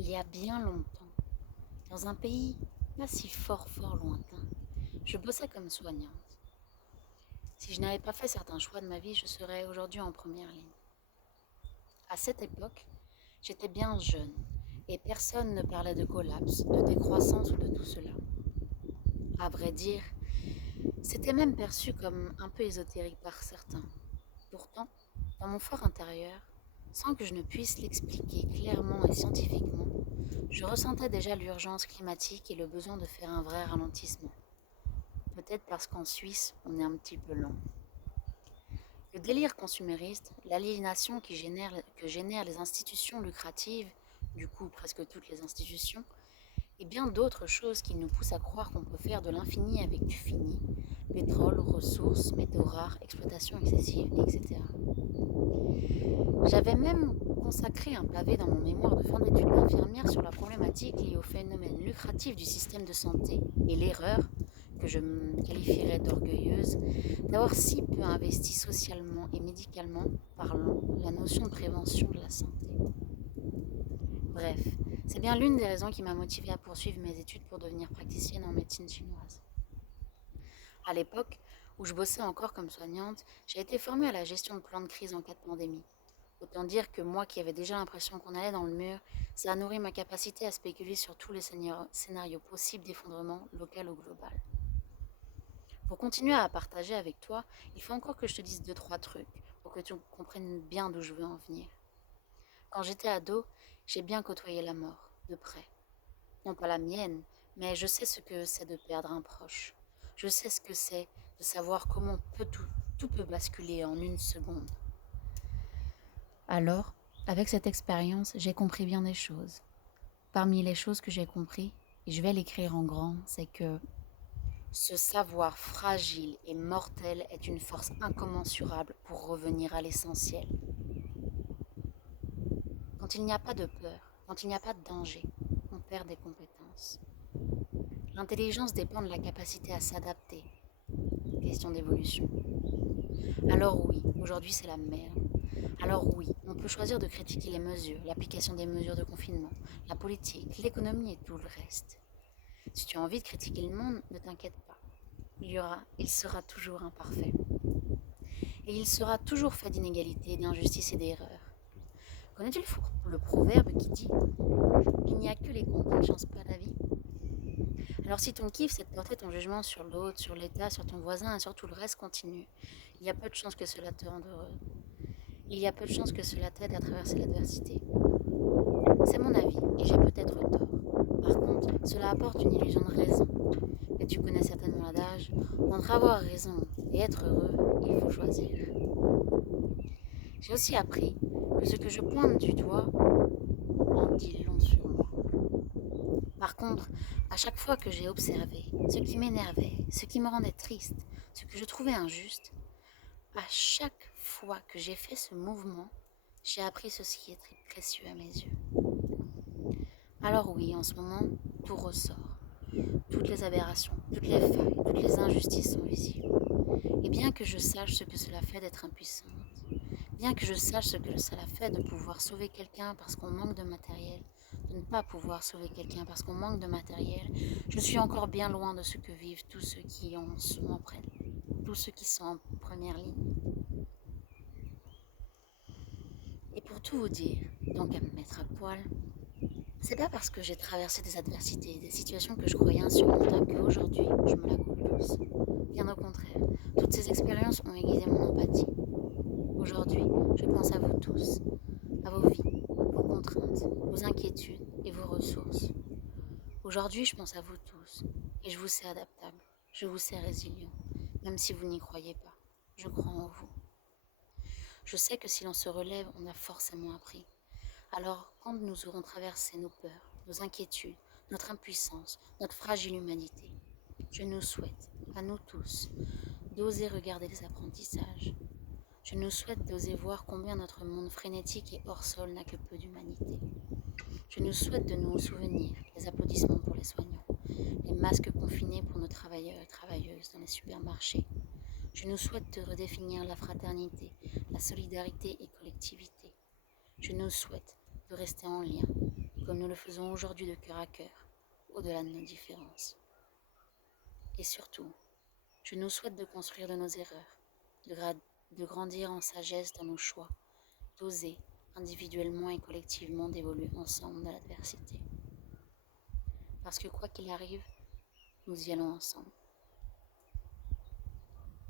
Il y a bien longtemps, dans un pays pas si fort lointain, je bossais comme soignante. Si je n'avais pas fait certains choix de ma vie, je serais aujourd'hui en première ligne. À cette époque, j'étais bien jeune et personne ne parlait de collapse, de décroissance ou de tout cela. À vrai dire, c'était même perçu comme un peu ésotérique par certains. Pourtant, dans mon fort intérieur, sans que je ne puisse l'expliquer clairement et scientifiquement, je ressentais déjà l'urgence climatique et le besoin de faire un vrai ralentissement. Peut-être parce qu'en Suisse, on est un petit peu lent. Le délire consumériste, l'aliénation que génèrent les institutions lucratives, du coup presque toutes les institutions, et bien d'autres choses qui nous poussent à croire qu'on peut faire de l'infini avec du fini, pétrole, ressources, métaux rares, exploitation excessive, etc. J'avais même consacré un pavé dans mon mémoire de fin d'études d'infirmière sur la problématique liée au phénomène lucratif du système de santé et l'erreur, que je me qualifierais d'orgueilleuse, d'avoir si peu investi socialement et médicalement parlant la notion de prévention de la santé. Bref, c'est bien l'une des raisons qui m'a motivée à poursuivre mes études pour devenir praticienne en médecine chinoise. À l'époque, où je bossais encore comme soignante, j'ai été formée à la gestion de plans de crise en cas de pandémie. Autant dire que moi qui avais déjà l'impression qu'on allait dans le mur, ça a nourri ma capacité à spéculer sur tous les scénarios possibles d'effondrement local ou global. Pour continuer à partager avec toi, il faut encore que je te dise 2, 3 trucs pour que tu comprennes bien d'où je veux en venir. Quand j'étais ado, j'ai bien côtoyé la mort, de près. Non pas la mienne, mais je sais ce que c'est de perdre un proche. Je sais ce que c'est de savoir comment tout peut basculer en une seconde. Alors, avec cette expérience, j'ai compris bien des choses. Parmi les choses que j'ai compris, et je vais l'écrire en grand, c'est que ce savoir fragile et mortel est une force incommensurable pour revenir à l'essentiel. Quand il n'y a pas de peur, quand il n'y a pas de danger, on perd des compétences. L'intelligence dépend de la capacité à s'adapter. Question d'évolution. Alors oui, aujourd'hui c'est la merde. Alors oui, on peut choisir de critiquer les mesures, l'application des mesures de confinement, la politique, l'économie et tout le reste. Si tu as envie de critiquer le monde, ne t'inquiète pas. Il sera toujours imparfait. Et il sera toujours fait d'inégalités, d'injustices et d'erreurs. Connais-tu le proverbe qui dit « Il n'y a que les cons qui ne changent pas la vie ?» Alors si ton kiff c'est de porter ton jugement sur l'autre, sur l'État, sur ton voisin et sur tout le reste, continue. Il y a peu de chances que cela te rende heureux. Il y a peu de chances que cela t'aide à traverser l'adversité. C'est mon avis, et j'ai peut-être tort. Par contre, cela apporte une illusion de raison. Et tu connais certainement l'adage, entre avoir raison et être heureux, il faut choisir. J'ai aussi appris que ce que je pointe du doigt en dit long sur moi. Par contre, à chaque fois que j'ai observé ce qui m'énervait, ce qui me rendait triste, ce que je trouvais injuste, à chaque fois que j'ai fait ce mouvement, j'ai appris ceci qui est très précieux à mes yeux. Alors oui, en ce moment, tout ressort. Toutes les aberrations, toutes les failles, toutes les injustices sont visibles. Et bien que je sache ce que cela fait d'être impuissante, bien que je sache ce que cela fait de pouvoir sauver quelqu'un parce qu'on manque de matériel, de ne pas pouvoir sauver quelqu'un parce qu'on manque de matériel, je suis encore bien loin de ce que vivent tous ceux qui tous ceux qui sont en première ligne. Et pour tout vous dire, donc à me mettre à poil, c'est pas parce que j'ai traversé des adversités, des situations que je croyais insurmontables qu'aujourd'hui je me la coule douce. Bien au contraire, toutes ces expériences ont aiguisé mon empathie. Aujourd'hui, je pense à vous tous, à vos vies, vos contraintes, vos inquiétudes et vos ressources. Aujourd'hui, je pense à vous tous et je vous sais adaptable, je vous sais résilient, même si vous n'y croyez pas. Je crois en vous. Je sais que si l'on se relève, on a forcément appris. Alors, quand nous aurons traversé nos peurs, nos inquiétudes, notre impuissance, notre fragile humanité, je nous souhaite, à nous tous, d'oser regarder les apprentissages. Je nous souhaite d'oser voir combien notre monde frénétique et hors sol n'a que peu d'humanité. Je nous souhaite de nous souvenir les applaudissements pour les soignants, les masques confinés pour nos travailleurs et travailleuses dans les supermarchés. Je nous souhaite de redéfinir la fraternité, la solidarité et collectivité. Je nous souhaite de rester en lien, comme nous nous le faisons aujourd'hui de cœur à cœur, au-delà de nos différences. Et surtout, je nous souhaite de construire de nos erreurs, de grandir en sagesse dans nos choix, d'oser, individuellement et collectivement, d'évoluer ensemble dans l'adversité. Parce que quoi qu'il arrive, nous y allons ensemble.